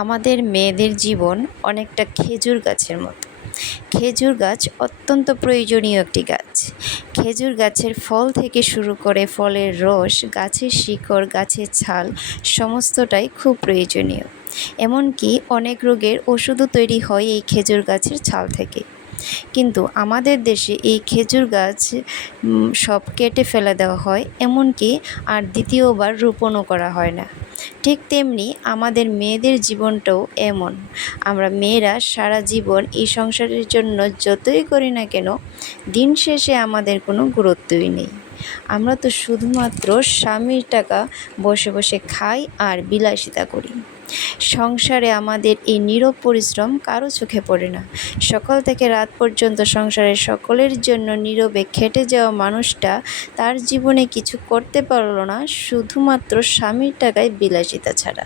আমাদের মেয়েদের জীবন অনেকটা খেজুর গাছের মতো। খেজুর গাছ অত্যন্ত প্রয়োজনীয় একটি গাছ। খেজুর গাছের ফল থেকে শুরু করে ফলের রস, গাছের শিকড়, গাছের ছাল সমস্তটাই খুব প্রয়োজনীয়। এমনকি অনেক রোগের ওষুধও তৈরি হয় এই খেজুর গাছের ছাল থেকে। কিন্তু আমাদের দেশে এই খেজুর গাছ সব কেটে ফেলে দেওয়া হয়, এমনকি আর দ্বিতীয়বার রোপণও করা হয় না। ঠিক তেমনি আমাদের মেয়েদের জীবনটাও এমন। আমরা মেয়েরা সারা জীবন এই সংসারের জন্য যতই করি না কেন, দিন শেষে আমাদের কোনো গুরুত্বই নেই। আমরা তো শুধুমাত্র স্বামীর টাকা বসে বসে খাই আর বিলাসিতা করি। সংসারে আমাদের এই নীরব পরিশ্রম কারও চোখে পড়ে না। সকাল থেকে রাত পর্যন্ত সংসারের সকলের জন্য নীরবে খেটে যাওয়া মানুষটা তার জীবনে কিছু করতে পারল না, শুধুমাত্র স্বামীর টাকায় বিলাসিতা ছাড়া।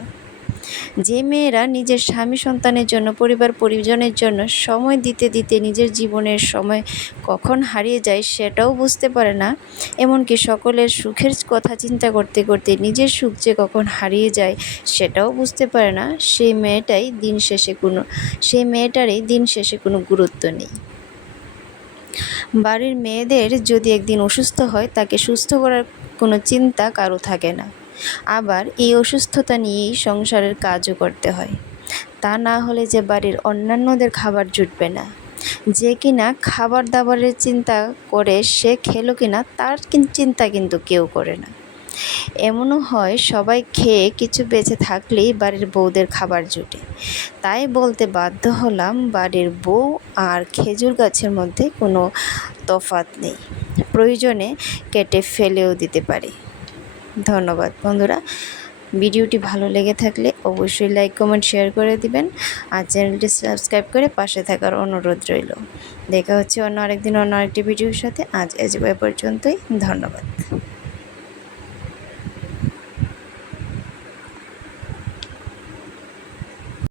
যে মেয়েরা নিজের স্বামী সন্তানের জন্য, পরিবার পরিজনের জন্য সময় দিতে দিতে নিজের জীবনের সময় কখন হারিয়ে যায় সেটাও বুঝতে পারে না। এমনকি সকলের সুখের কথা চিন্তা করতে করতে নিজের সুখ যে কখন হারিয়ে যায় সেটাও বুঝতে পারে না। সেই মেয়েটাই দিন শেষে কোনো সেই মেয়েটারই দিন শেষে কোনো গুরুত্ব নেই। বাড়ির মেয়েদের যদি একদিন অসুস্থ হয়, তাকে সুস্থ করার কোনো চিন্তা কারও থাকে না। আবার এই অসুস্থতা নিয়েই সংসারের কাজও করতে হয়। তা না হলে যে বাড়ির অন্যান্যদের খাবার জুটবে না। যে কিনা খাবার দাবারের চিন্তা করে সে খেলো কিনা, তার চিন্তা কিন্তু কেউ করে না। এমনও হয় সবাই খেয়ে কিছু বেঁচে থাকলেই বাড়ির বউদের খাবার জুটে। তাই বলতে বাধ্য হলাম বাড়ির বউ আর খেজুর গাছের মধ্যে কোনো তফাৎ নেই। প্রয়োজনে কেটে ফেলেও দিতে পারি। ধন্যবাদ বন্ধুরা। ভিডিওটি ভালো লেগে থাকলে অবশ্যই লাইক, কমেন্ট, শেয়ার করে দিবেন আর চ্যানেলটি সাবস্ক্রাইব করে পাশে থাকার অনুরোধ রইল। দেখা হচ্ছে অন্য আরেকদিন, অন্য আরেকটি ভিডিওর সাথে। আজ এজ পর্যন্তই। ধন্যবাদ।